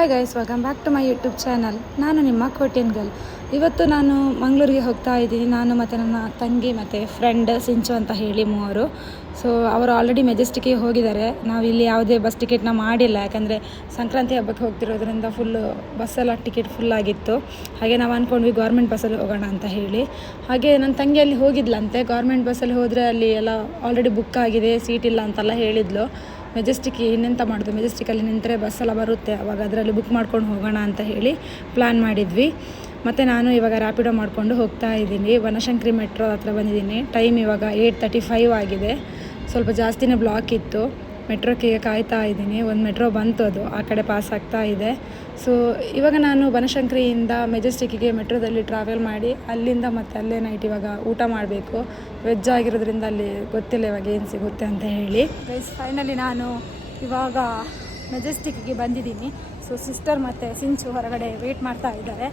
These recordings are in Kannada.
Hi guys, welcome back to my YouTube channel. ನಾನು ನಿಮ್ಮ ಕೋಟಿಯನ್ ಗರ್ಲ್. ಇವತ್ತು ನಾನು ಮಂಗಳೂರಿಗೆ ಹೋಗ್ತಾ ಇದ್ದೀನಿ. ನಾನು ಮತ್ತು ನನ್ನ ತಂಗಿ ಮತ್ತು ಫ್ರೆಂಡ್ ಸಿಂಚು ಅಂತ ಹೇಳಿ ಮೂವರು. ಸೊ ಅವರು ಆಲ್ರೆಡಿ ಮೆಜೆಸ್ಟಿಕ್ಕಿಗೆ ಹೋಗಿದ್ದಾರೆ. ನಾವಿಲ್ಲಿ ಯಾವುದೇ ಬಸ್ ಟಿಕೆಟ್ನ ಮಾಡಿಲ್ಲ, ಯಾಕಂದರೆ ಸಂಕ್ರಾಂತಿ ಹಬ್ಬಕ್ಕೆ ಹೋಗ್ತಿರೋದ್ರಿಂದ ಫುಲ್ಲು ಬಸ್ಸೆಲ್ಲ ಟಿಕೆಟ್ ಫುಲ್ಲಾಗಿತ್ತು. ಹಾಗೆ ನಾವು ಅಂದ್ಕೊಂಡ್ವಿ ಗೌರ್ಮೆಂಟ್ ಬಸ್ಸಲ್ಲಿ ಹೋಗೋಣ ಅಂತ ಹೇಳಿ. ಹಾಗೆ ನನ್ನ ತಂಗಿ ಅಲ್ಲಿ ಹೋಗಿದ್ಲಂತೆ. ಗೌರ್ಮೆಂಟ್ ಬಸ್ಸಲ್ಲಿ ಹೋದರೆ ಅಲ್ಲಿ ಎಲ್ಲ ಆಲ್ರೆಡಿ ಬುಕ್ ಆಗಿದೆ, ಸೀಟ್ ಇಲ್ಲ ಅಂತೆಲ್ಲ ಹೇಳಿದ್ಲು. ಮೆಜೆಸ್ಟಿಕ್ ಇನ್ನೆಂತ ಮಾಡೋದು, ಮೆಜೆಸ್ಟಿಕಲ್ಲಿ ನಿಂತರೆ ಬಸ್ಸೆಲ್ಲ ಬರುತ್ತೆ, ಅವಾಗ ಅದರಲ್ಲಿ ಬುಕ್ ಮಾಡ್ಕೊಂಡು ಹೋಗೋಣ ಅಂತ ಹೇಳಿ ಪ್ಲ್ಯಾನ್ ಮಾಡಿದ್ವಿ. ಮತ್ತು ನಾನು ಇವಾಗ ರ್ಯಾಪಿಡೋ ಮಾಡಿಕೊಂಡು ಹೋಗ್ತಾ ಇದ್ದೀನಿ. ಬನಶಂಕರಿ ಮೆಟ್ರೋ ಹತ್ರ ಬಂದಿದ್ದೀನಿ. ಟೈಮ್ ಇವಾಗ 8:35 ಆಗಿದೆ. ಸ್ವಲ್ಪ ಜಾಸ್ತಿನೇ ಬ್ಲಾಕ್ ಇತ್ತು. ಮೆಟ್ರೋಕ್ಕೆ ಕಾಯ್ತಾ ಇದ್ದೀನಿ. ಒಂದು ಮೆಟ್ರೋ ಬಂತು, ಅದು ಆ ಕಡೆ ಪಾಸ್ ಆಗ್ತಾ ಇದೆ. ಸೊ ಇವಾಗ ನಾನು ಬನಶಂಕರಿಯಿಂದ ಮೆಜೆಸ್ಟಿಕ್ಕಿಗೆ ಮೆಟ್ರೋದಲ್ಲಿ ಟ್ರಾವೆಲ್ ಮಾಡಿ ಅಲ್ಲಿಂದ ಮತ್ತೆ ಅಲ್ಲೇ ನೈಟ್ ಇವಾಗ ಊಟ ಮಾಡಬೇಕು. ವೆಜ್ ಆಗಿರೋದ್ರಿಂದ ಅಲ್ಲಿ ಗೊತ್ತಿಲ್ಲ ಇವಾಗ ಏನು ಸಿಗುತ್ತೆ ಅಂತ ಹೇಳಿ. ಗೈಸ್, ಫೈನಲಿ ನಾನು ಇವಾಗ ಮೆಜೆಸ್ಟಿಕ್ಕಿಗೆ ಬಂದಿದ್ದೀನಿ. ಸೊ ಸಿಸ್ಟರ್ ಮತ್ತು ಸಿಂಚು ಹೊರಗಡೆ ವೆಯ್ಟ್ ಮಾಡ್ತಾ ಇದ್ದಾರೆ.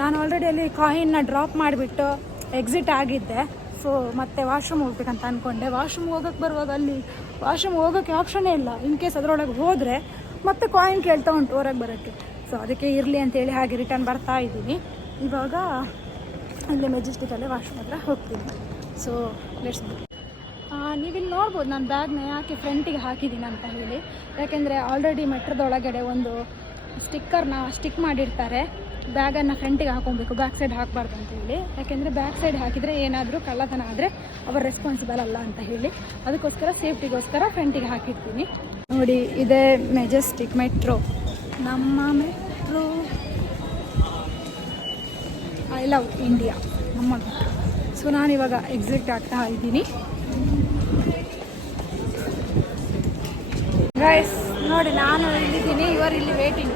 ನಾನು ಆಲ್ರೆಡಿ ಅಲ್ಲಿ ಕಾಯಿನ್ನ ಡ್ರಾಪ್ ಮಾಡಿಬಿಟ್ಟು ಎಕ್ಸಿಟ್ ಆಗಿದ್ದೆ. ಸೊ ಮತ್ತೆ ವಾಶ್ರೂಮ್ ಹೋಗ್ಬೇಕಂತ ಅಂದ್ಕೊಂಡೆ. ವಾಶ್ರೂಮ್ ಹೋಗೋಕ್ಕೆ ಬರುವಾಗ ಅಲ್ಲಿ ವಾಶ್ರೂಮ್ ಹೋಗೋಕ್ಕೆ ಆಪ್ಷನ್ನೇ ಇಲ್ಲ. ಇನ್ ಕೇಸ್ ಅದರೊಳಗೆ ಹೋದರೆ ಮತ್ತೆ ಕಾಯಿನ್ ಕೇಳ್ತಾ ಉಂಟು ಹೊರಗೆ ಬರೋಕ್ಕೆ. ಸೊ ಅದಕ್ಕೆ ಇರಲಿ ಅಂತೇಳಿ ಹಾಗೆ ರಿಟರ್ನ್ ಬರ್ತಾ ಇದ್ದೀನಿ. ಇವಾಗ ಇಲ್ಲಿ ಮೆಜೆಸ್ಟಿಕಲ್ಲೇ ವಾಶ್ರೂಮ್ ಹತ್ರ ಹೋಗ್ತೀನಿ. So let's go. ನೀವಿಲ್ಲಿ ನೋಡ್ಬೋದು ನಾನು ಬ್ಯಾಗ್ನ ಯಾಕೆ ಫ್ರಂಟಿಗೆ ಹಾಕಿದ್ದೀನಿ ಅಂತ ಹೇಳಿ. ಯಾಕೆಂದರೆ ಆಲ್ರೆಡಿ ಮೆಟ್ರೋದೊಳಗಡೆ ಒಂದು ಸ್ಟಿಕ್ಕರ್ನ ಸ್ಟಿಕ್ ಮಾಡಿರ್ತಾರೆ, ಬ್ಯಾಗನ್ನು ಫ್ರಂಟಿಗೆ ಹಾಕೊಬೇಕು, ಬ್ಯಾಕ್ ಸೈಡ್ ಹಾಕಬಾರ್ದು ಅಂತ ಹೇಳಿ. ಯಾಕೆಂದರೆ ಬ್ಯಾಕ್ ಸೈಡ್ ಹಾಕಿದರೆ ಏನಾದರೂ ಕಳ್ಳತನ ಆದರೆ ಅವರು ರೆಸ್ಪಾನ್ಸಿಬಲ್ ಅಲ್ಲ ಅಂತ ಹೇಳಿ. ಅದಕ್ಕೋಸ್ಕರ ಸೇಫ್ಟಿಗೋಸ್ಕರ ಫ್ರಂಟಿಗೆ ಹಾಕಿರ್ತೀನಿ. ನೋಡಿ, ಇದೇ ಮೆಜೆಸ್ಟಿಕ್ ಮೆಟ್ರೋ, ನಮ್ಮ ಮೆಟ್ರೋ. ಐ ಲವ್ ಇಂಡಿಯಾ, ನಮ್ಮ ಮೆಟ್ರೋ. ಸೊ ನಾನಿವಾಗ ಎಕ್ಸಿಟ್ ಆಗ್ತಾ ಇದ್ದೀನಿ. ಗೈಸ್ ನೋಡಿ, ನಾನು ಇಲ್ಲಿದ್ದೀನಿ, ಇವರು ಇಲ್ಲಿ ವೇಟಿಂಗ್.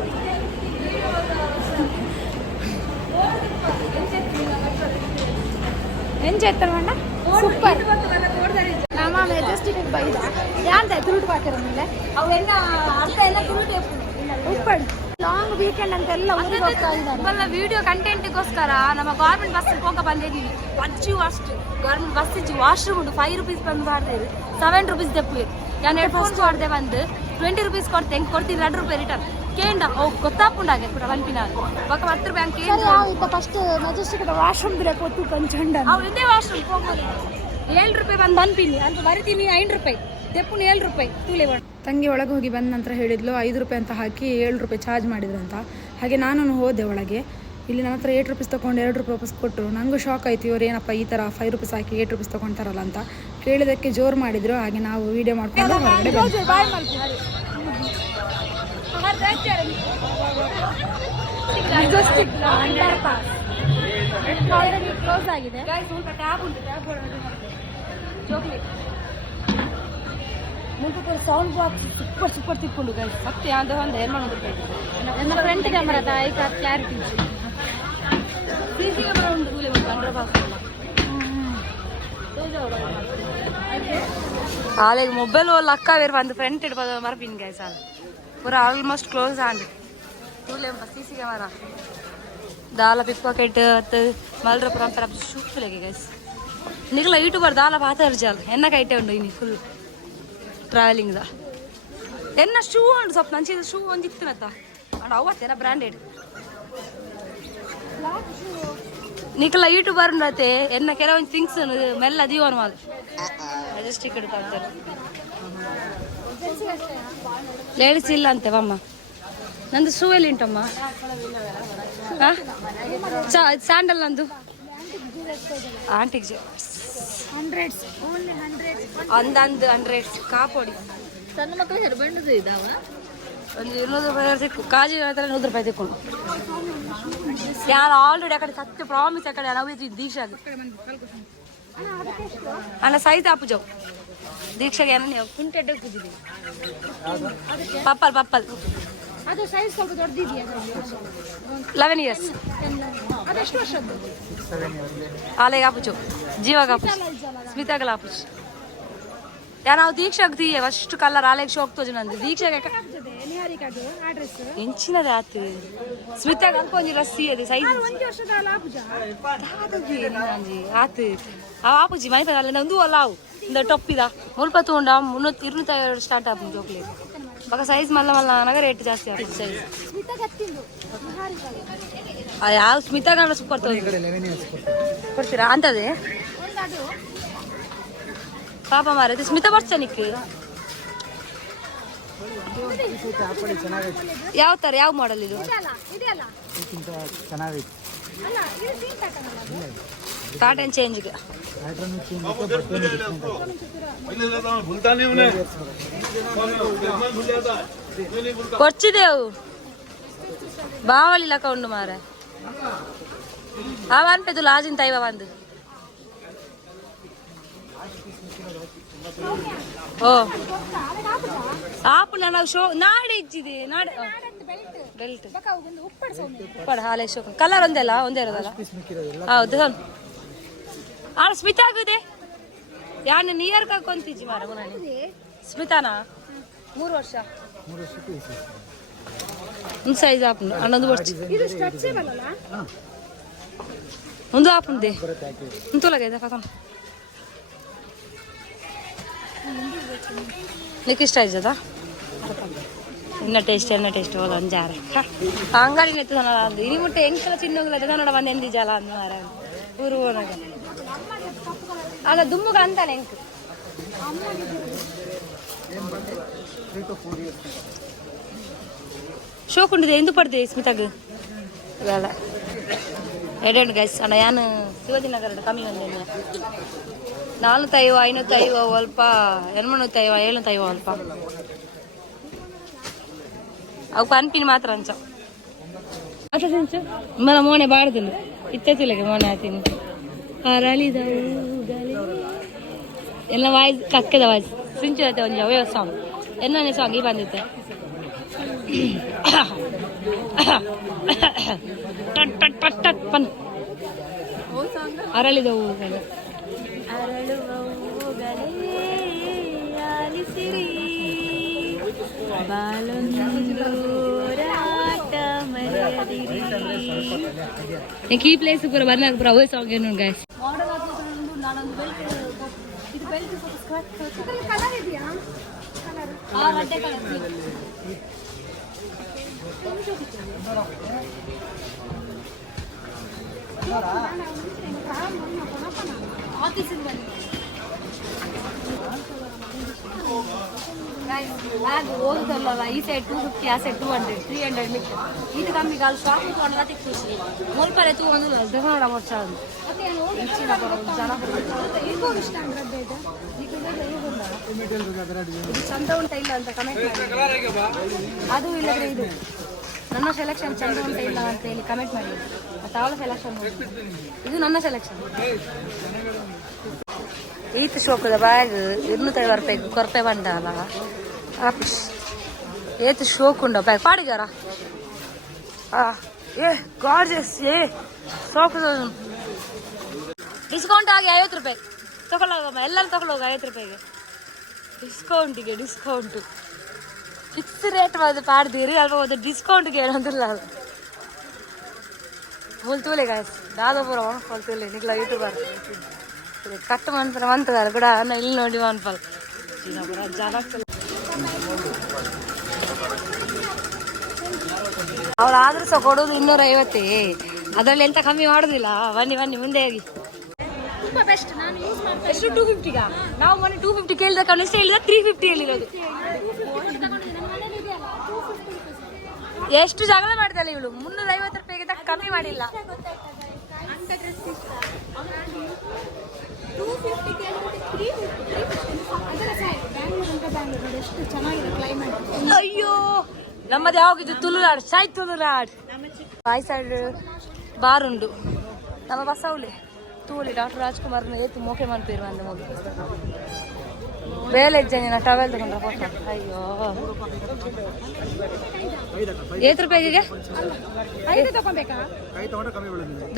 ಎಂಜಾಯ್ತಲ್ವಣ್ಣ? ಸೂಪರ್. ನಮ್ಮ ಮೆಜೆಸ್ಟಿಕ್ ಬೈದ ಯಾರ್ದ ತುರುಟು ಹಾಕಿರೋ ಮೇಲೆ ಅವೆಲ್ಲ ಅರ್ಧ ಎಲ್ಲ ತುರುಟು ಉಪ್ಪಳು. ಲಾಂಗ್ ವೀಕೆಂಡ್ ಅಂತೆಲ್ಲ ಊರಿಗೆ ಹೋಗ್ತಾ ಇದ್ದಾರೆ. ವಿಡಿಯೋ ಕಂಟೆಂಟ್ಗೋಸ್ಕರ ನಮ್ಮ ಗೌರ್ಮೆಂಟ್ ಬಸ್ಸಿಗೆ ಹೋಗ ಬಂದಿದ್ದೀವಿ. ಅಜ್ಜಿ ಅಷ್ಟು ಗೌರ್ಮೆಂಟ್ ಬಸ್ ಇಜ್ಜಿ ವಾಶ್ರೂಮ್ ಉಂಟು. 5 ರೂಪೀಸ್ ಬಂದು ಮಾಡ್ತೇವೆ, 7 ರೂಪೀಸ್ ತೆಪ್ಪು. ನಾನು ಹೆಡ್ಫೋನ್ಸ್ ಮಾಡಿದೆ, ಬಂದು 20 ರೂಪೀಸ್ ಕೊಡ್ತೆ. ಹೆಂಗೆ ಕೊಡ್ತೀನಿ? 2 ರೂಪಾಯಿ ರಿಟರ್ನ್ ಕೇಂಡ ಗೊತ್ತಾಪುಂಡಾಗೆ ಕೂಡ ಪಂಪಿನ ఒక 10 ರೂಪಾಯಿ ಕೇಂದ್ರ. ಫಸ್ಟ್ ಮೆಜೆಸ್ಟಿಕ್ ವಾಶ್ರೂಮ್ ಬೇಕು ಹೊತ್ತು ಕಂಚಂಡ ಅವು ಇದೇ ವಾಶ್ರೂಮ್ ಹೋಗೋದು. 7 ರೂಪಾಯಿ ಬಂದು ಬಂದ್ಪಿನಿ ಅಂತ ಬರಿತೀನಿ. 5 ರೂಪಾಯಿ ತೆಪ್ಪುನ 7 ರೂಪಾಯಿ ತೂಲೆ. ತಂಗಿ ಒಳಗೆ ಹೋಗಿ ಬಂದ ನಂತರ ಹೇಳಿದ್ಲು 5 ರೂಪಾಯಿ ಅಂತ ಹಾಕಿ 7 ರೂಪಾಯಿ ಚಾರ್ಜ್ ಮಾಡಿದ್ರು ಅಂತ. ಹಾಗೆ ನಾನು ಹೋದೆ ಒಳಗೆ. ಇಲ್ಲಿ ನನ್ನ ಹತ್ರ 8 ರೂಪೀಸ್ ತೊಗೊಂಡು 2 ರೂಪಾಯಿ ವಾಪಸ್ ಕೊಟ್ಟರು. ನನಗೂ ಶಾಕ್ ಆಯಿತು, ಇವ್ರು ಏನಪ್ಪ ಈ ಥರ 5 ರೂಪೀಸ್ ಹಾಕಿ 8 ರೂಪೀಸ್ ತೊಗೊಳ್ತಾರಲ್ಲ ಅಂತ. ಕೇಳಿದ್ದಕ್ಕೆ ಜೋರು ಮಾಡಿದರು. ಹಾಗೆ ನಾವು ವೀಡಿಯೋ ಮಾಡ್ಕೊಂಡು ಹೊರಗಡೆ ಬಂದ್ವಿ. ಆಲ್ರೆಡಿ ಕ್ಲೋಸ್ ಆಗಿದೆ. ಸೌಂಡ್ ಬಾಕ್ಸ್ ಸೂಪರ್ ಸೂಪರ್ ತಿಕ್ಕೊಂಡು ಗೈಸ್ ಮತ್ತೆ ಅದು ಒಂದು ಏನು ಮಾಡೋದು. ನನ್ನ ಫ್ರಂಟ್ ಕ್ಯಾಮರಾ ತಾಯಿ ಕ್ಲಾರಿಟಿ ಸಿಸಿ ಕ್ಯಾಮರಾ ಉಂಟು ದೂಲೆ ಬಂದು ಅಂಡ್ರ ಬಾಕ್ಸ್. ಆಲೆಗೆ ಮೊಬೈಲ್ ಒಲ್ಲ ಅಕ್ಕ ಬೇರೆ ಬಂದು ಫ್ರಂಟ್ ಇಡ್ಬೋದು ಮರಪಿನ್ ಗೈಸ್. ಅದು ಪೂರ ಆಲ್ಮೋಸ್ಟ್ ಕ್ಲೋಸ್ ಆಂಡ್ ದೂಲೆ ಸಿಸಿ ಕ್ಯಾಮರಾ दाला पिक पॉकेट मलर पुरा शूट लगे गैस. निकला यूट्यूबर दाला पाता जाल एन्न कईटे उंडु इनी फुल ट्रावेलिंग दा एन्न शू उंडु स्वप्न अंची शू ಒಂದು ಇತ್ತನತ್ತ ಅಂಡ ಅವತ್ತೇನ ಬ್ರಾಂಡೆಡ್ ನಿಕಲ ಯೂಟ್ಯೂಬರ್ ಉಂಡತೆ ಎನ್ನ ಕೆಲವೊಂದು ಥಿಂಗ್ಸ್ ಮೆಲ್ಲ ದೀವನ ಮಾಲ್ ಮೆಜೆಸ್ಟಿಕ್ ಇಡ್ತಾರೆ. ಲೇಡೀಸ್ ಇಲ್ಲ ಅಂತೆ ಅಮ್ಮ. ನಂದು ಶೂ ಎಲ್ಲಿ ಉಂಟಮ್ಮ? ಸ್ಯಾಂಡಲ್ ನಂದು ಆಂಟಿಗೆ ಒಂದೊಂದು 100 ಕಾಪೊಡಿ. ಸಣ್ಣ ಮಕ್ಕಳು ಹೆರ್ಬಂಡು ಇದಾವ. ಒಂದು 200 ರೂಪಾಯಿ ಸಿಕ್ಕು. ಕಾಜಿ ಹತ್ರ 100 ರೂಪಾಯಿ ತಿಕ್ಕೊಂಡು ಯಾರು ಆಲ್ರೆಡಿ ಆ ಕಡೆ ಸತ್ಯ ಪ್ರಾಮಿಸ್ ಆ ಕಡೆ ನಾವು ದೀಕ್ಷಾಗ ಅಲ್ಲ ಸೈಜ್ ಆಪುಜವು ದೀಕ್ಷಾಗೆ ಏನೋ ನೀವು ಕುಂಟೆಡ್ಡೆ ಕೂತಿದ್ದೀವಿ. ಪಪ್ಪಲ್ ಅದು ಸೈಜ್ ಸ್ವಲ್ಪ ದೊಡ್ಡದಿದೆಯಾ? 11 years. ಅದೆಷ್ಟು ವರ್ಷದ್ದು? ಆಲೆಗೆ ಆಪುಚು ಜೀವಾಗ ಆಪುಚು ಸ್ಮಿತಾಗಲ ಆಪುಚು ಯಾ ನಾವು ದೀಕ್ಷಾಗ ತೀಯ ಫಸ್ಟ್ ಕಲರ್ ಆಲೆಗೆ ಶೋಕ್ ತೋಜು ನಂದು ದೀಕ್ಷಾಗೆ ಎಂಚಿನದ ಆತು ಸ್ಮಿತಾಗ ಅನ್ಕೊಂಜಿ ರಸ್ಸಿ ಅದು ಸೈಜ್ ಆತು ಆ ಆಪುಜಿ ಮೈ ಪದ ನಂದು ಅಲ್ಲ ಅವು இந்த टॉप इदा मुल्प तोंडा 350 स्टार्ट आपुंदी चॉकलेट बाका साइज मल्ल मल्ल नगर रेट जास्ती आपुंदी साइज ಯಾವ ಸ್ಮಿತಾ ಗಂಡ ಸೂಪರ್ ಕೊಡ್ತೀರಾ ಅಂತದೇ ಪಾಪ ಮಾರೈತೆ ಸ್ಮಿತಾ ಬರ್ಸನಿಕ್ಕೆ ಯಾವ ತರ ಯಾವ ಮಾಡಲ್ ಇದು ಪ್ಯಾಟರ್ನ್ ಚೇಂಜ್ಗೆ ಕೊಚ್ಚಿದೆವು బావలి లెక్క ఉండు మారే అవన్ పెద్ద లాజిన్ తైవ వందు ఓ ఆపు నా షో నాడి ఇచ్చిది నాడి ಬೆಲ್ಟ್ ಉಪ್ಪಡ ಹಾಲೆ ಶೋ ಕಲರ್ ಒಂದೆಲ್ಲ ಒಂದೇ ಇರೋದಲ್ಲ ಹೌದು ಆಡ ಸ್ಮಿತಾ ಆಗಿದೆ ಯಾನು ನಿಯರ್ ಕಾಕೊಂತಿಜ್ಜಿ ಮಾರ ಸ್ಮಿತಾನಾ 3 ವರ್ಷ ಒಂದು ಸೈಜ್ ಆಪುಂಡು ಅನ್ನೊಂದು ಬರ್ಚಿ ಒಂದು ಆಪುಂಡೆ ಇಂತೊಲಗೈದೆ ಪಕ್ಕ నీకు ఇష్టం అవుతుందా ఎన్న టేస్ట్ ಹೋದ ಅಂಜಾರ ಅಂಗಡಿ ನೆತ್ತದ ಇರಿ ಮುಟ್ಟೆ ಎಂಕಲ ಚಿನ್ನೋಗ್ಲದ ನೋಡ ಒಂದು ಎಂದಿ ಜಲ ಅಂದ ಮಾರ ಊರು ಓನಾಗ ಅಲ್ಲ ದುಮ್ಮಗ ಅಂತಾನೆ ಎಂಕ್ ಶೋಕುಂಡಿದೆ ಎಂದು ಪಡ್ದೆ ಸ್ಮಿತಾಗ ಬೇಡ ಎಡೆಂಡು ಗೈಸ್ ಅಣ್ಣ ಯಾನು ಶಿವಾಜಿನಗರ ಕಮ್ಮಿ ಬಂದೇನೆ 450 550 ಅಲ್ಪ 850 750 ಅಲ್ಪ ಅವು ಪನ್ಪಿನ ಮಾತ್ರ ಅಂಚ ಮನ ಮೋನೆ ಬಾಡ್ತೀನಿ ಇತ್ತೆತ್ತಿಲ್ಲಗೆ ಮೋನೆ ಆತೀನಿ ಅರಳಿದವು ಎಲ್ಲ ವಾಯ್ಸ್ ಕಕ್ಕದ ವಾಯ್ಸ್ ಸಿಂಚು ಒಂದು ಅವಯವ ಸಾಂಗ್ ಎನ್ನನೇ ಸಾಂಗ್ ಈ ಬಂದಿತ್ತೆ ಅರಳಿದ ಹೂವುಗಳು ಅರಳುವ ಹೂವುಗಳೇ ಆಲಿಸಿರಿ ಬಾಲೊಂದೋರಾಟ ಮರೆಯದಿರಿ ಈ ಪ್ಲೇಸ್ ಪೂರ ಬಂದಾಗ ಪೂರ ಅವೇ ಸಾಂಗ್ ಏನು ಗೈಸ್ ನಾನೊಂದು ಬೆಲ್ಟ್ ಇದು ಬೆಲ್ಟ್ ಕಲರ್ ಇದೆಯಾ ರೆಡ್ ಕಲರ್ ಹೋಗುದಲ್ಲ ಈ ಸೈಡ್ 250 ಆ ಸೈಡ್ 200 300 ಮಿಕ್ಕ ಇದು ಕಮ್ಮಿ ಕಾಲು ಶಾಪಿಂಗ್ ತೊಗೊಂಡ್ರೆ ಅದಕ್ಕೆ ಖುಷಿ ಮುಲ್ಪರೆ ತೂ ಒಂದು ದೆಹೋಡ ವರ್ಷ ಅದು ಇದು ಚಂದ ಉಂಟ ಇಲ್ಲ ಅಂತ ಕಮೆಂಟ್ ಮಾಡಿ ಅದು ಇಲ್ಲದ್ರೆ ಇದು ನನ್ನ ಸೆಲೆಕ್ಷನ್ ಚಂದ ಉಂಟ ಇಲ್ಲ ಅಂತ ಹೇಳಿ ಕಮೆಂಟ್ ಮಾಡಿ ಮತ್ತು ಅವಳ ಸೆಲೆಕ್ಷನ್ ಇದು ನನ್ನ ಸೆಲೆಕ್ಷನ್ ಈತ್ ಶೋಕದ ಬ್ಯಾಗ್ 250 ರೂಪಾಯಿ ಕೊರತೆ ಬಂಡ ಅಲ್ಲ ಆಫೀಸ್ ಏತ್ ಶೋಕ್ ಉಂಡ ಬ್ಯಾಗ್ ಪಾಡಿಗಾರ ಏ ಗಾರ್ಜಸ್ ಏ ಶೋಕ್ ಡಿಸ್ಕೌಂಟ್ ಆಗಿ 50 ರೂಪಾಯಿ ತಗೊಳ್ಳೋಗಮ್ಮ ಎಲ್ಲರೂ ತಗೊಳ್ಳೋಗ 50 ರೂಪಾಯಿಗೆ ಡಿಸ್ಕೌಂಟು ಫಿಕ್ಸ್ ರೇಟ್ ಅದು ಪಾಡ್ದಿರಿ ಅಲ್ಪ ಒಂದು ಡಿಸ್ಕೌಂಟ್ಗೆ ಏನಂದಿಲ್ಲ ಅದು बोलतोले गाइस दादा पूरा वन बोलतोले निकला यूट्यूबर कट मन पर मंत गार ಕೂಡ ಅನ್ನ ಇಲ್ಲಿ ನೋಡಿ वन ಫಲ್ ಚೀನಾ ಪರ ಜಾಲಕ್ ಅವ್ರು ಆದ್ರೂ ಸಹ ಕೊಡೋದು 250 ಅದರಲ್ಲಿ ಎಂತ ಕಮ್ಮಿ ಮಾಡೋದಿಲ್ಲ ಬನ್ನಿ ಮುಂದೆ ಹೋಗಿ ತುಂಬಾ ಬೆಸ್ಟ್ ನಾನು ಯೂಸ್ ಮಾಡ್ತಾ ಎಷ್ಟು 250 ಗಾ ನಾವು ಮೊನ್ನೆ 250 ಕೇಳಿದ ಕನಿಷ್ಠ ಹೇಳಿದ 350 ಹೇಳಿರೋದು ಎಷ್ಟು ಜಗಳ ಮಾಡ್ತಾಳೆ ಇವಳು 350 ರೂಪಾಯಿಗೆ ತಕ್ಕ ಕಮ್ಮಿ ಮಾಡಿಲ್ಲ ಅಯ್ಯೋ ನಮ್ಮದು ಯಾವಾಗಿದ್ದು ತುಳುನಾಡು ಸಾಯ್ ತುಳುನಾಡು ಬಾಯ್ ಸೈಡ್ ಬಾರ್ ಉಂಡು ನಮ್ಮ ಬಸವಳಿ ತೂಳಿ ಡಾಕ್ಟರ್ ರಾಜ್ಕುಮಾರ್ನ ಏತು ಮೋಕೆ ಮಾಡ್ತೀರಿ ಅಂದ ಮೊದಲು ಬೇಲೆ ಇದ್ದೇನೆ ನಾ ಟವೆಲ್ ತಗೊಂಡ್ರೆ ಫೋಟೋ ಅಯ್ಯೋ 50 ರೂಪಾಯಿಗೆ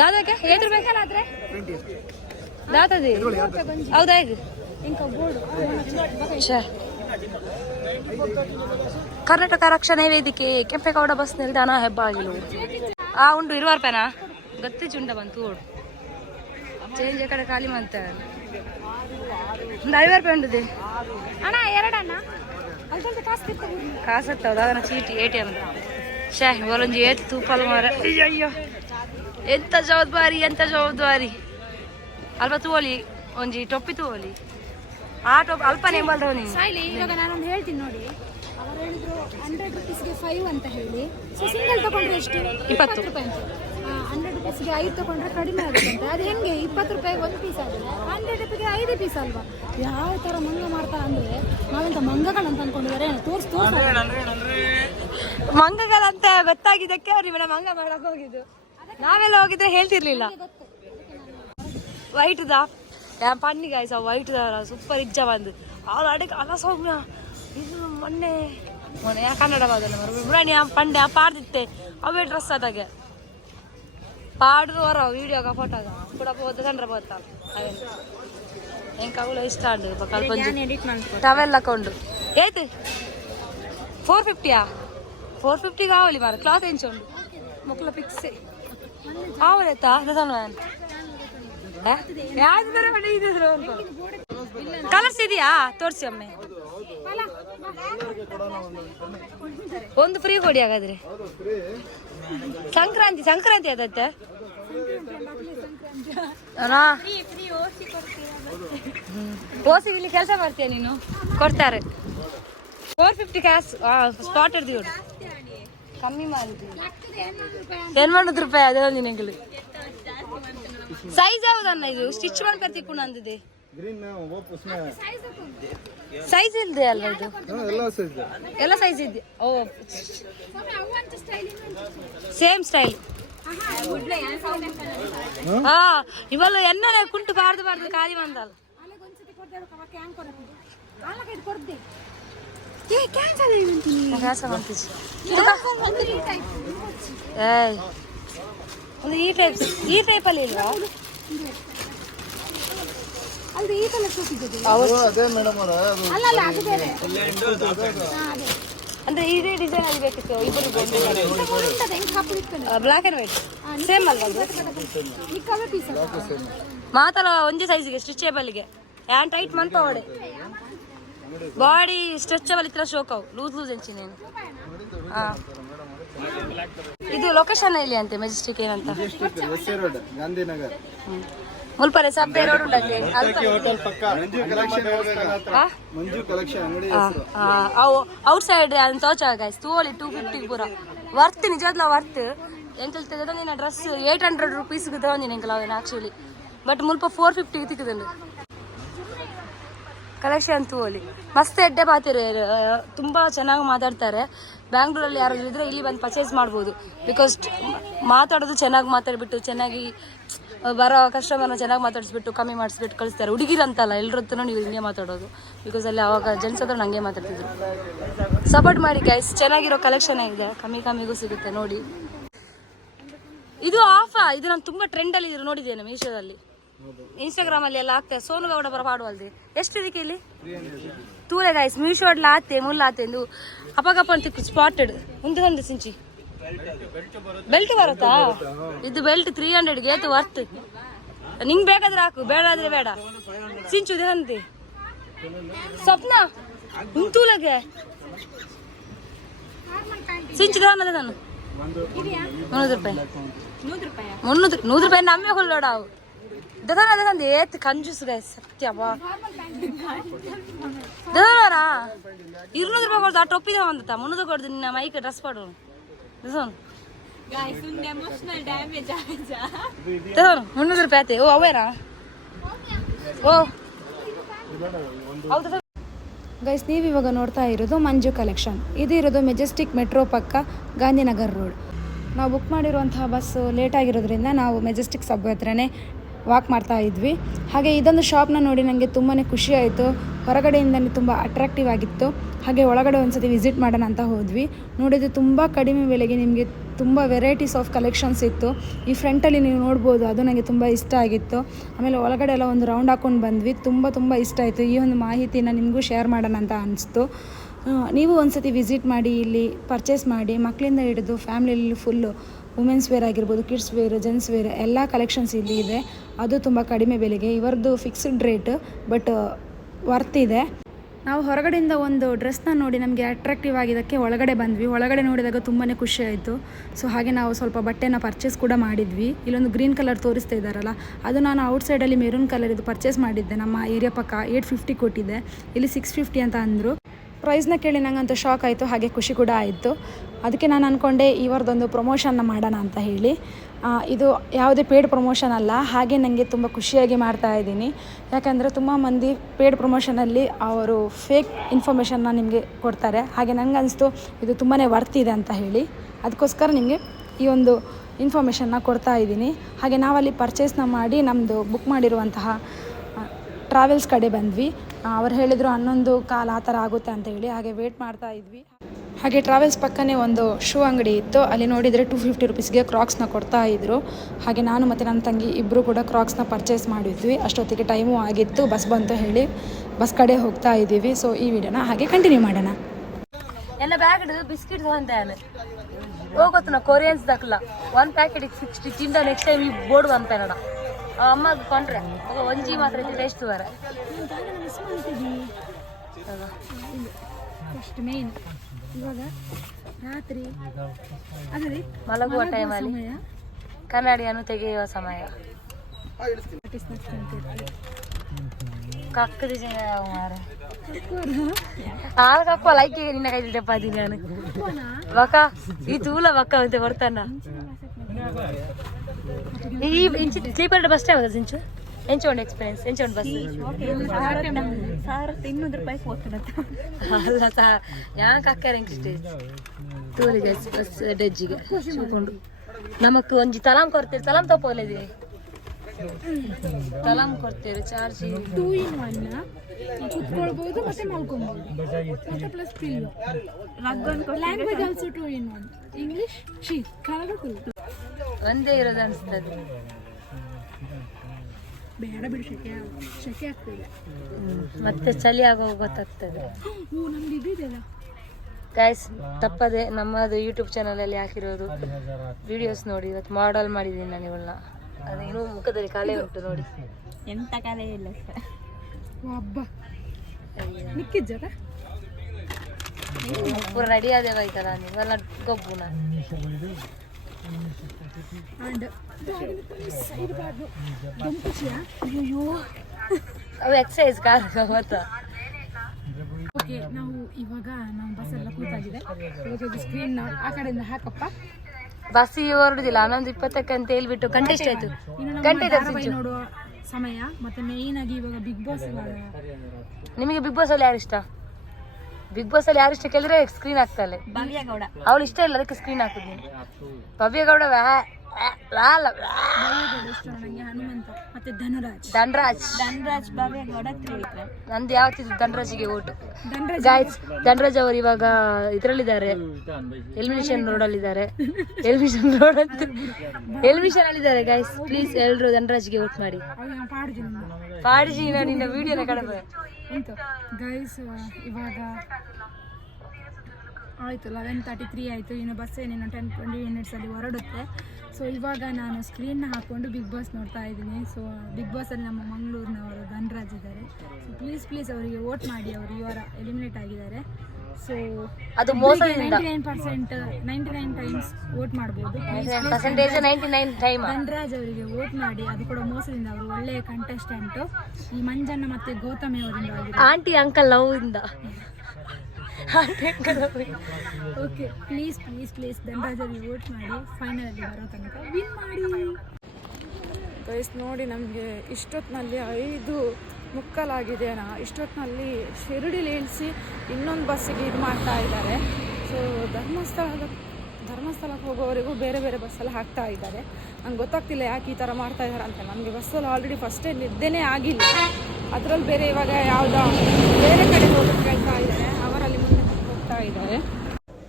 ದಾದಾಕೆ 50 ರೂಪಾಯಿ ದಾತದಿ ಹೌದಾ ಈಗ ಕರ್ನಾಟಕ ರಕ್ಷಣಾ ವೇದಿಕೆ ಕೆಂಪೇಗೌಡ ಬಸ್ ನಿಲ್ದಾಣ ಹೆಬ್ಬಾಗಿಲು ಉಂಟು 20 ರೂಪಾಯಿನಾ ಗತ್ತಿ ಚುಂಡ ಬಂತು ಚೇಂಜ್ ಕಡೆ ಖಾಲಿ ಮಂತ ಒಂದು 50 ರೂಪಾಯಿ ಉಂಟದೆ ಅಣ್ಣ 2 ಅಣ್ಣ ಕಾಸು ಇರ್ತದ ಅದನ್ನ ಚೀಟಿ ATM ಶೇ ಒಲೊಂಜಿ ಏತ್ ತೂಪಲ್ ಮಾರ ಅಯ್ಯೋ ಎಂತ ಜವಾಬ್ದಾರಿ ಅಲ್ಪ ತೂವಲಿ ಒಂಜಿ ಟೊಪ್ಪಿ ತೂವಲಿ ಆ ಟೊಪ್ಪಿ ಅಲ್ಪನೇ ಎಂಬಲ್ದವ ನೀನು ಸಾಯ್ಲಿ ಇವಾಗ ನಾನೊಂದು ಹೇಳ್ತೀನಿ ನೋಡಿ. ಅವರು ಹೇಳಿದ್ರು 100 ರುಪೀಸ್ಗೆ 5 ಅಂತ ಹೇಳಿ. ಸೊ ಸಿಂಗಲ್ ತಗೊಂಡ್ರೆ ಎಷ್ಟು? 20 ರೂಪಾಯಿ ಅಂತ. 100 ರುಪೀಸ್ಗೆ 5 ತಗೊಂಡ್ರೆ ಕಡಿಮೆ ಆಗುತ್ತೆ. ಅದು ಹೆಂಗೆ 20 ರೂಪಾಯಿ ಒಂದು ಪೀಸ್ ಆಗಿದೆ, 100 ರೂಪಾಯಿಗೆ 5 ಪೀಸ್ ಅಲ್ವಾ? ಯಾವ ಥರ ಮಂಗ ಮಾಡ್ತಾರೆ ಅಂದರೆ ನಾವೆಂತ ಮಂಗಗಳಂತ ಅಂದ್ಕೊಂಡಿದ್ದಾರೆ. ತೋರ್ಸ್ ಮಂಗಗಳಂತ ಗೊತ್ತಾಗಿದ್ದಕ್ಕೆ ಅವ್ರು ಇವನ ಮಂಗ ಮಾಡಕ್ ಹೋಗಿದ್ದು. ನಾವೆಲ್ಲ ಹೋಗಿದ್ರೆ ಹೇಳ್ತಿರ್ಲಿಲ್ಲ. ವೈಟ್ದ ಪನ್ನಿ ಗಾಯ್ಸ ವೈಟ್ ಸೂಪರ್ ಇಜ್ಜ ಬಂದು ಅವ್ರು ಅಡಗೆ ಅಲ್ಲ ಸೌಮ್ಯ ಇದು ಮೊನ್ನೆ ಕನ್ನಡವಾದಲ್ಲ ಬುರಾಣಿ ಪಂಡೆ ಪಾಡ್ದಿತ್ತೆ ಅವೇ ಡ್ರೆಸ್ ಅದಾಗೆ ಪಾಡ್ದು ವರ ವೀಡಿಯೋಗ ಫೋಟೋಗ ಕೂಡ ಹೋದ ಕಂಡ್ರೆ ಬೋತಲ್ಲ ಅದೇ ಹೆಂಗೆ ಅವಳು ಇಷ್ಟ ಅಂಡು ಕಲ್ಪೊಂದು ಟವೆಲ್ ಹಾಕೊಂಡು ಏಯ್ತು 450ಯಾ 450 కావాలి మరి క్లాత్ ఎంచండి మొక్కల ఫిక్స్ ఆవులేతా నిజాను ಕಲರ್ಸ್ ಇದೆಯಾ ತೋರಿಸಿ ಒಮ್ಮೆ ಒಂದು ಫ್ರೀ ಕೊಡಿ ಹಾಗಾದ್ರೆ ಸಂಕ್ರಾಂತಿ ಅದತ್ತೆ ಓಸಿ ಇಲ್ಲಿ ಕೆಲಸ ಮಾಡ್ತೀಯ ನೀನು ಕೊಡ್ತಾರೆ 450 ಕ್ಯಾಶ್ ಸ್ಪಾಟ್ ಹಿಡ್ದು ಕಮ್ಮಿ ಮಾಡಿದ್ವಿ 800 ರೂಪಾಯಿ ಅದೇ ಒಂದು ನಿನಗಳು ಸೈಜ್ ಯಾವ್ದನ್ನ ಇದು ಸ್ಟಿಚ್ ಮಾಡ್ಕೊಳ್ತಿಕ್ಕು ನಂದಿದೆ ಸೈಜ್ ಇಲ್ದೆ ಅಲ್ವಾ ಇದು ಎಲ್ಲ ಸೈಜ್ ಇದೆ ಓ ಸೇಮ್ ಸ್ಟೈಲ್ ಹಾ ಇವಾಗ ಎಣ್ಣೆ ಕುಂಟು ಬಾರ್ದು ಖಾಲಿ ಬಂದಲ್ಲ ಈ ಟೈಪ್ ಅಲ್ಲಿ ಇಲ್ವಾ ಅಂದ್ರೆ ಇದೇ ಡಿಸೈನ್ ಅಲ್ಲಿ ಬೇಕಿತ್ತು ಇಬ್ಬರು ಬ್ಲಾಕ್ ಅಂಡ್ ವೈಟ್ ಸೇಮ್ ಅಲ್ವಾ ಮಾತಲ್ಲ ಒಂದೇ ಸೈಜ್ಗೆ ಸ್ಟ್ರೆಚೇಬಲ್ಗೆ ಹ್ಯಾಂಡ್ ಟೈಟ್ ಮನ್ಪ ಹೊಡೆ ಬಾಡಿ ಸ್ಟ್ರೆಚಬಲ್ ಇತ್ರ ಶೋಕವು ಲೂಸ್ ಎಂಚಿನೇನು ಇದು ಲೊಕೇಶನ್ ಇಲ್ಲಿ ಅಂತೆ ಮೆಜೆಸ್ಟಿಕ್ ಏನಂತ ಗಾಂಧಿನಗರ್ ಮುಲ್ಪನೆ ಸಬ್ವೆ ರೋಡ್ ಉಂಟಲ್ಲಿ ಔಟ್ ಸೈಡ್ ಅಂತ ತೋಚ ಗೈಸ್ ತೋಲಿ 250 ಪೂರ ವರ್ತ್ ನಿಜವಾಗ್ಲ ವರ್ತ್ ಎಂಕಲ್ ತೆಗೆದಿನ ಡ್ರೆಸ್ 800 ರೂಪೀಸ್ಗೆ ತಗೊಂಡಿನಿ ಎಂಕಲ್ ಅವೇನು ಆಕ್ಚುಲಿ ಬಟ್ ಮುಲ್ಪ 450 ತಿಕ್ಕದಂಡು ಕಲೆಕ್ಷನ್ ತೋಲಿ ಮಸ್ತ್ ಎಡ್ಡೆ ಮಾತಿರು ತುಂಬ ಚೆನ್ನಾಗಿ ಮಾತಾಡ್ತಾರೆ. ಬ್ಯಾಂಗ್ಳೂರಲ್ಲಿ ಯಾರಾದರೂ ಇದ್ರೆ ಇಲ್ಲಿ ಬಂದು ಪರ್ಚೇಸ್ ಮಾಡ್ಬೋದು. ಬಿಕಾಸ್ ಮಾತಾಡೋದು ಚೆನ್ನಾಗಿ ಮಾತಾಡ್ಬಿಟ್ಟು ಚೆನ್ನಾಗಿ ಬರೋ ಕಸ್ಟಮರ್ನ ಚೆನ್ನಾಗಿ ಮಾತಾಡಿಸ್ಬಿಟ್ಟು ಕಮ್ಮಿ ಮಾಡಿಸ್ಬಿಟ್ಟು ಕಳಿಸ್ತಾರೆ. ಹುಡುಗಿರಂತಲ್ಲ ಎಲ್ಲರತ್ರ ನೀವು ಹಿಂಗೆ ಮಾತಾಡೋದು. ಬಿಕಾಸ್ ಅಲ್ಲಿ ಅವಾಗ ಜೆಂಟ್ಸ್ ಹತ್ರ ಹಂಗೆ ಮಾತಾಡ್ತಿದ್ರು. ಸಪೋರ್ಟ್ ಮಾಡಿ ಗೈಸ್, ಚೆನ್ನಾಗಿರೋ ಕಲೆಕ್ಷನ್ ಇದೆ, ಕಮ್ಮಿಗೂ ಸಿಗುತ್ತೆ ನೋಡಿ. ಇದು ಆಫಾ, ಇದು ನಾನು ತುಂಬ ಟ್ರೆಂಡಲ್ಲಿ ಇದ್ರು ನೋಡಿದ್ದೇನೆ ಮೀಶೋದಲ್ಲಿ, ಇನ್ಸ್ಟಾಗ್ರಾಮ್ ಅಲ್ಲಿ ಎಲ್ಲ ಆಗ್ತದೆ. ಸೋನು ಗೌಡ ಬರ ಪಾಡುವಲ್ದೆ ಎಷ್ಟು ಇದಕ್ಕೆ ಇಲ್ಲಿ ತೂಲೆ ಗೈಸ್ ಮೀಶೋಡ್ಲ ಆತೆ ಮುಲ್ಲ ಆತೆ ಎಂದು ಅಪಗಪ್ಪ ಅಂತ ಸ್ಪಾಟೆಡ್ ಒಂದು ಸಿಂಚಿ ಬೆಲ್ಟ್ ಬರುತ್ತಾ ಇದು ಬೆಲ್ಟ್ 300ಗೆ ಏತು ವರ್ತ್. ನಿಂಗೆ ಬೇಕಾದ್ರೆ ಹಾಕು, ಬೇಡ ಆದ್ರೆ ಬೇಡ. ಸಿಂಚು ದೇಹಂತೆ ಸ್ವಪ್ನ ತೂಲಗೆ ಸಿಂಚು ದೇಹನದ ನಾನು 100 ರೂಪಾಯಿ 100 ರೂಪಾಯಿ ನಮ್ಮೆ ಹೊಲ್ಲೋಡ ಅವು ದಗನ ಏತ್ ಕಂಜೂಸ್ ಗೈಸ್ ಸತ್ಯ ಬಾ ದಗನರಾ 200 ರೂಪಾಯಿ ಕೊಡ್ದು ಆ ಟೊಪ್ಪಿ ತಗೊಂಡ 300 ಕೊಡ್ದು ನಿನ್ನ ಮೈಕ್ ಡ್ರೆಸ್ ಕೊಡು ದಸೋನ್ 300 ರೂಪಾಯಿ ಆಯ್ತು. ಓ ಅವೇರಾ ಓ ಹೌದು ಗೈಸ್, ನೀವು ಇವಾಗ ನೋಡ್ತಾ ಇರೋದು ಮಂಜು ಕಲೆಕ್ಷನ್. ಇದು ಇರೋದು ಮೆಜೆಸ್ಟಿಕ್ ಮೆಟ್ರೋ ಪಕ್ಕ ಗಾಂಧಿನಗರ್ ರೋಡ್. ನಾವು ಬುಕ್ ಮಾಡಿರುವಂತಹ ಬಸ್ಸು ಲೇಟ್ ಆಗಿರೋದ್ರಿಂದ ನಾವು ಮೆಜೆಸ್ಟಿಕ್ ಸಬ್ವೆ ಹತ್ರನೇ ವಾಕ್ ಮಾಡ್ತಾ ಇದ್ವಿ. ಹಾಗೆ ಇದೊಂದು ಶಾಪ್ನ ನೋಡಿ ನನಗೆ ತುಂಬಾ ಖುಷಿ ಆಯಿತು. ಹೊರಗಡೆಯಿಂದಲೇ ತುಂಬ ಅಟ್ರಾಕ್ಟಿವ್ ಆಗಿತ್ತು. ಹಾಗೆ ಒಳಗಡೆ ಒಂದ್ಸತಿ ವಿಸಿಟ್ ಮಾಡೋಣ ಅಂತ ಹೋದ್ವಿ. ನೋಡಿದ್ದು ತುಂಬ ಕಡಿಮೆ ಬೆಲೆಗೆ ನಿಮಗೆ ತುಂಬ ವೆರೈಟೀಸ್ ಆಫ್ ಕಲೆಕ್ಷನ್ಸ್ ಇತ್ತು. ಈ ಫ್ರಂಟಲ್ಲಿ ನೀವು ನೋಡ್ಬೋದು, ಅದು ನನಗೆ ತುಂಬ ಇಷ್ಟ ಆಗಿತ್ತು. ಆಮೇಲೆ ಒಳಗಡೆ ಎಲ್ಲ ಒಂದು ರೌಂಡ್ ಹಾಕ್ಕೊಂಡು ಬಂದ್ವಿ. ತುಂಬ ಇಷ್ಟ ಆಯಿತು. ಈ ಒಂದು ಮಾಹಿತಿನ ನಿಮಗೂ ಶೇರ್ ಮಾಡೋಣ ಅಂತ ಅನಿಸ್ತು. ನೀವು ಒಂದ್ಸತಿ ವಿಸಿಟ್ ಮಾಡಿ, ಇಲ್ಲಿ ಪರ್ಚೇಸ್ ಮಾಡಿ. ಮಕ್ಕಳಿಂದ ಹಿಡಿದು ಫ್ಯಾಮಿಲಿಯಲ್ಲಿ ಫುಲ್ಲು ವುಮೆನ್ಸ್ ವೇರ್ ಆಗಿರ್ಬೋದು, ಕಿಡ್ಸ್ ವೇರ್, ಜೆಂಟ್ಸ್ ವೇರ್ ಎಲ್ಲ ಕಲೆಕ್ಷನ್ಸ್ ಇಲ್ಲಿ ಇದೆ. ಅದು ತುಂಬ ಕಡಿಮೆ ಬೆಲೆಗೆ. ಇವರದ್ದು ಫಿಕ್ಸ್ಡ್ ರೇಟ್, ಬಟ್ ವರ್ತ್ ಇದೆ. ನಾವು ಹೊರಗಡೆಯಿಂದ ಒಂದು ಡ್ರೆಸ್ನ ನೋಡಿ ನಮಗೆ ಅಟ್ರಾಕ್ಟಿವ್ ಆಗಿದ್ದಕ್ಕೆ ಒಳಗಡೆ ಬಂದ್ವಿ. ಒಳಗಡೆ ನೋಡಿದಾಗ ತುಂಬಾ ಖುಷಿ ಆಯಿತು. ಸೊ ಹಾಗೆ ನಾವು ಸ್ವಲ್ಪ ಬಟ್ಟೆನ ಪರ್ಚೇಸ್ ಕೂಡ ಮಾಡಿದ್ವಿ. ಇಲ್ಲೊಂದು ಗ್ರೀನ್ ಕಲರ್ ತೋರಿಸ್ತಾ ಇದ್ದಾರಲ್ಲ, ಅದು ನಾನು ಔಟ್ಸೈಡಲ್ಲಿ ಮೆರೂನ್ ಕಲರ್ ಇದು ಪರ್ಚೇಸ್ ಮಾಡಿದ್ದೆ. ನಮ್ಮ ಏರಿಯಾ ಪಕ್ಕ 850 ಕೊಟ್ಟಿದ್ದೆ, ಇಲ್ಲಿ 650 ಅಂತ ಅಂದರು. ಪ್ರೈಸ್ನ ಕೇಳಿ ನಂಗಂತೂ ಶಾಕ್ ಆಯಿತು, ಹಾಗೆ ಖುಷಿ ಕೂಡ ಆಯಿತು. ಅದಕ್ಕೆ ನಾನು ಅಂದ್ಕೊಂಡೆ ಈ ವಾರದೊಂದು ಪ್ರಮೋಷನ್ನ ಮಾಡೋಣ ಅಂತ ಹೇಳಿ. ಇದು ಯಾವುದೇ ಪೇಯ್ಡ್ ಪ್ರಮೋಷನ್ ಅಲ್ಲ, ಹಾಗೆ ನನಗೆ ತುಂಬ ಖುಷಿಯಾಗಿ ಮಾಡ್ತಾ ಇದ್ದೀನಿ. ಯಾಕಂದರೆ ತುಂಬ ಮಂದಿ ಪೇಯ್ಡ್ ಪ್ರಮೋಷನಲ್ಲಿ ಅವರು ಫೇಕ್ ಇನ್ಫಾರ್ಮೇಷನ್ನ ನಿಮಗೆ ಕೊಡ್ತಾರೆ. ಹಾಗೆ ನನಗೆ ಅನಿಸ್ತು ಇದು ತುಂಬಾ ವರ್ತ್ ಇದೆ ಅಂತ ಹೇಳಿ, ಅದಕ್ಕೋಸ್ಕರ ನಿಮಗೆ ಈ ಒಂದು ಇನ್ಫಾರ್ಮೇಷನ್ನ ಕೊಡ್ತಾ ಇದ್ದೀನಿ. ಹಾಗೆ ನಾವಲ್ಲಿ ಪರ್ಚೇಸ್ನ ಮಾಡಿ ನಮ್ಮದು ಬುಕ್ ಮಾಡಿರುವಂತಹ ಟ್ರಾವೆಲ್ಸ್ ಕಡೆ ಬಂದ್ವಿ. ಅವ್ರು ಹೇಳಿದರು 11:15 ಆ ಥರ ಆಗುತ್ತೆ ಅಂತ ಹೇಳಿ. ಹಾಗೆ ವೇಟ್ ಮಾಡ್ತಾ ಇದ್ವಿ. ಹಾಗೆ ಟ್ರಾವೆಲ್ಸ್ ಪಕ್ಕನೇ ಒಂದು ಶೂ ಅಂಗಡಿ ಇತ್ತು. ಅಲ್ಲಿ ನೋಡಿದರೆ 250 ರುಪೀಸ್ಗೆ ಕ್ರಾಕ್ಸ್ನ ಕೊಡ್ತಾ ಇದ್ದರು. ಹಾಗೆ ನಾನು ಮತ್ತು ನನ್ನ ತಂಗಿ ಇಬ್ಬರು ಕೂಡ ಕ್ರಾಕ್ಸ್ನ ಪರ್ಚೇಸ್ ಮಾಡಿದ್ವಿ. ಅಷ್ಟೊತ್ತಿಗೆ ಟೈಮು ಆಗಿತ್ತು, ಬಸ್ ಬಂತು ಹೇಳಿ ಬಸ್ ಕಡೆ ಹೋಗ್ತಾ ಇದ್ದೀವಿ. ಸೊ ಈ ವಿಡಿಯೋನ ಹಾಗೆ ಕಂಟಿನ್ಯೂ ಮಾಡೋಣ. ಎಲ್ಲ ಬ್ಯಾಗ್ ಬಿಸ್ಕಿಟ್ ತಗೊಂತಾನೆ ಹೋಗೋತು ನಾ ಕೊರಿಯನ್ಸ್ ದಾಖಲ 1 ಪ್ಯಾಕೆಟ್ 60 ತಿಂದ ನೆಕ್ಸ್ಟ್ ಟೈಮ್ ಈ ಬೋರ್ಡ್ ಅಂತ ನೋಡ ಅಮ್ಮಗೆ ಕೊಂಡ್ರೆ ಒಂಜಿ ಮಾತ್ರ ಟೇಸ್ಟ್ ಬರ ಫಸ್ಟ್ ಮೇನ್ ಇವಾಗ ರಾತ್ರಿ ಅದೇ ಮಲಗುವ ಟೈಮಲ್ಲಿ ಕನ್ನಡಿಯನ್ನು ತೆಗೆಯುವ ಸಮಯ ಕಕ್ಕದ ಜನ ಮಾರ ಹಾಲು ಕಕ್ಕ ಲೈಕಿಗೆ ನಿನ್ನ ಕೈಲಿ ಟೆಪ್ಪಾದಿ ನಾನು ಬಕ್ಕ ಈ ತೂಲ ಬಕ್ಕ ಅಂತ ಬರ್ತಾನ ಈ ಸ್ಲೀಪರ್ ಬಸ್ ಟೈಮ್ ಅದ ಸಿಂಚು ಎಂಚೋಂಡು ಎಕ್ಸ್ಪೀರಿಯನ್ಸ್ ಎಂಚೋಂಡು ಬಸ್ 1200 ರೂಪಾಯಿ ಹೋಗ್ತಾನಂತ ಅಲ್ಲ ಸರ್ ಯಾಕೆ ಹಾಕ್ಯಾರ ಹೆಂಗೆ ಸ್ಟೇಜ್ ಟೂರಿಗೆ ಬಸ್ ಡೆಜ್ಜಿಗೆ ಚೂಕೊಂಡು ನಮಕ್ ಒಂಜಿ ತಲಾಮ್ ಕೊಡ್ತೀರಿ ತಲಾಮ್ ತಪ್ಪೋಲಿದೆ ತಲಾಮ್ ಕೊಡ್ತೀರಿ ಚಾರ್ಜ್ 2 in 1 ಕುತ್ಕೊಳ್ಬಹುದು ಮತ್ತೆ ಮಲ್ಕೊಬಹುದು ಮತ್ತೆ plus pillow language also 2 in 1 English Kannada ಒಂದೇ ಇರೋದು ಅನಿಸ್ತದೆ ಬೇಡ ಬಿಡು ಶೆಕೆ ಆಗ್ತದೆ ಮತ್ತೆ ಚಳಿ ಆಗೋ ಗೊತ್ತಾಗ್ತದೆ ನಮ್ದು ಇದೆಯಲ್ಲ ಗೈಸ್ ತಪ್ಪದೆ ನಮ್ಮದು ಯೂಟ್ಯೂಬ್ ಚಾನಲಲ್ಲಿ ಹಾಕಿರೋದು ವಿಡಿಯೋಸ್ ನೋಡಿ ಇವತ್ತು ಮಾಡಲ್ ಮಾಡಿದ್ದೀನಿ ನಾನು ಇವಳನ್ನ ಅದು ಇನ್ನೂ ಮುಖದಲ್ಲಿ ಕಲೆ ಉಂಟು ನೋಡಿ ಎಂತ ಕಲೆ ಇಲ್ಲ ಹಬ್ಬ ನಿಕ್ಕಿಜ್ಜರ ಪೂರ ರೆಡಿ ಆದೇವಾಯ್ತಲ್ಲ ನೀವೆಲ್ಲ ಗೊಬ್ಬು ನಾನು ಅಯ್ಯೋ ಅವು ಎಕ್ಸಸೈಸ್ ಕಾರ್ ಗೊತ್ತಾ ಓಕೆ ನಾವು ಇವಾಗ ನಾವು ಬಸ್ಸೆಲ್ಲ ಕೂತಾಗಿದೆ ಇವಾಗ ಸ್ಕ್ರೀನ್ ಆ ಕಡೆಯಿಂದ ಹಾಕಪ್ಪ ಬಸ್ಸಿಗೆ ಹೊರಡುದಿಲ್ಲ 11:20 ಅಂತ ಹೇಳ್ಬಿಟ್ಟು ಕಂಟೆಸ್ಟ್ ಆಯ್ತು ಗಂಟೆ ನೋಡುವ ಸಮಯ ಮತ್ತೆ ಮೇಯ್ನ್ ಆಗಿ ಇವಾಗ ಬಿಗ್ ಬಾಸ್ ನಿಮಗೆ ಬಿಗ್ ಬಾಸ್ ಅಲ್ಲಿ ಯಾರು ಇಷ್ಟ ಬಿಗ್ ಬಾಸ್ ಅಲ್ಲಿ ಯಾರು ಇಷ್ಟ ಕೇಳಿದ್ರೆ ಸ್ಕ್ರೀನ್ ಹಾಕ್ತಾಳೆ ಭವ್ಯಗೌಡ ಅವಳು ಇಷ್ಟ ಇಲ್ಲ ಅದಕ್ಕೆ ಸ್ಕ್ರೀನ್ ಹಾಕಿದ್ದೀನಿ ಭವ್ಯಗೌಡ ನನಗೆ ಹನುಮಂತ ಮತ್ತೆ ಧನರಾಜ್ ಭವ್ಯಗೌಡ ನಂದು ಯಾವತ್ತಿದ್ದು ಧನರಾಜಿಗೆ ಓಟು ಗಾಯ್ಸ್ ಧನರಾಜ್ ಅವರು ಇವಾಗ ಇದ್ರಲ್ಲಿದ್ದಾರೆ ಎಲಿಮಿನೇಷನ್ ರೋಡ್ ಅಲ್ಲಿದ್ದಾರೆ ಎಲಿಮಿನೇಷನ್ ಅಲ್ಲಿದ್ದಾರೆ ಗಾಯ್ಸ್ ಪ್ಲೀಸ್ ಎಲ್ರು ಧನರಾಜ್ಗೆ ವೋಟ್ ಮಾಡಿ ಪಾಡಿಜಿ ನಿನ್ನ ವಿಡಿಯೋನ ಕಡಬ ಗೈಸ್ ಇವಾಗ ಆಯಿತು 11:33 ಆಯಿತು. ಇನ್ನು ಬಸ್ ಏನೇನು 10-20 ಮಿನಿಟ್ಸಲ್ಲಿ ಹೊರಡುತ್ತೆ. ಸೊ ಇವಾಗ ನಾನು ಸ್ಕ್ರೀನ್ನ ಹಾಕ್ಕೊಂಡು ಬಿಗ್ ಬಾಸ್ ನೋಡ್ತಾ ಇದ್ದೀನಿ. ಸೊ ಬಿಗ್ ಬಾಸಲ್ಲಿ ನಮ್ಮ ಮಂಗಳೂರಿನವರು ಧನರಾಜ್ ಇದ್ದಾರೆ. ಸೊ ಪ್ಲೀಸ್ ಅವರಿಗೆ ವೋಟ್ ಮಾಡಿ, ಅವರು ಈ ವಾರ ಎಲಿಮಿನೇಟ್ ಆಗಿದ್ದಾರೆ. ಸೊ ಅದು ಮೋಸದಿಂದ 99 ಟೈಮ್ಸ್ ವೋಟ್ ಮಾಡ್ಬೋದು. ಧನರಾಜ್ ಅವರಿಗೆ ವೋಟ್ ಮಾಡಿ, ಅದು ಕೂಡ ಮೋಸದಿಂದ. ಅವರು ಒಳ್ಳೆಯ ಕಂಟೆಸ್ಟೆಂಟು. ಈ ಮಂಜಣ್ಣ ಮತ್ತು ಗೌತಮಿ ಅವರಿಂದ ಆಂಟಿ ಅಂಕಲ್ ಲವ್ ಇಂದ ಓಕೆ ಪ್ಲೀಸ್ ಧನರಾಜ್ ಅವರಿಗೆ ವೋಟ್ ಮಾಡಿ, ಫೈನಲಲ್ಲಿ ಬರೋ ತನಕ ವಿನ್ ಮಾಡಿ. ಗೈಸ್ ನೋಡಿ, ನಮಗೆ ಇಷ್ಟೊತ್ತಿನಲ್ಲಿ 5:45 ಇಷ್ಟೊತ್ತಿನಲ್ಲಿ ಶಿರಡಿಲಿ ಇಳಿಸಿ ಇನ್ನೊಂದು ಬಸ್ಸಿಗೆ ಇದು ಮಾಡ್ತಾ ಇದ್ದಾರೆ. ಸೊ ಧರ್ಮಸ್ಥಳಕ್ಕೆ ಹೋಗೋವರೆಗೂ ಬೇರೆ ಬಸ್ಸೆಲ್ಲ ಹಾಕ್ತಾ ಇದ್ದಾರೆ. ನಂಗೆ ಗೊತ್ತಾಗ್ತಿಲ್ಲ ಯಾಕೆ ಈ ಥರ ಮಾಡ್ತಾ ಇದ್ದಾರೆ ಅಂತ. ನನಗೆ ಬಸ್ಸಲ್ಲಿ ಆಲ್ರೆಡಿ ಫಸ್ಟೇ ನಿದ್ದೆನೇ ಆಗಿಲ್ಲ, ಅದರಲ್ಲಿ ಬೇರೆ ಇವಾಗ ಯಾವುದೋ ಬೇರೆ ಕಡೆ ಹೋಗೋಕ್ಕೆ ಹೇಳ್ತಾ ಇದ್ದಾರೆ. ಅವರಲ್ಲಿ ಮುಂದೆ ಹೋಗ್ತಾ ಇದ್ದಾರೆ.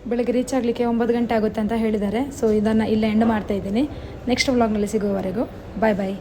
ಬೆಳಗ್ಗೆ ರೀಚ್ ಆಗಲಿಕ್ಕೆ 9 ಗಂಟೆ ಆಗುತ್ತೆ ಅಂತ ಹೇಳಿದ್ದಾರೆ. ಸೊ ಇದನ್ನು ಇಲ್ಲೇ ಎಂಡ್ ಮಾಡ್ತಾ ಇದ್ದೀನಿ. ನೆಕ್ಸ್ಟ್ ವ್ಲಾಗ್ನಲ್ಲಿ ಸಿಗೋವರೆಗೂ ಬಾಯ್.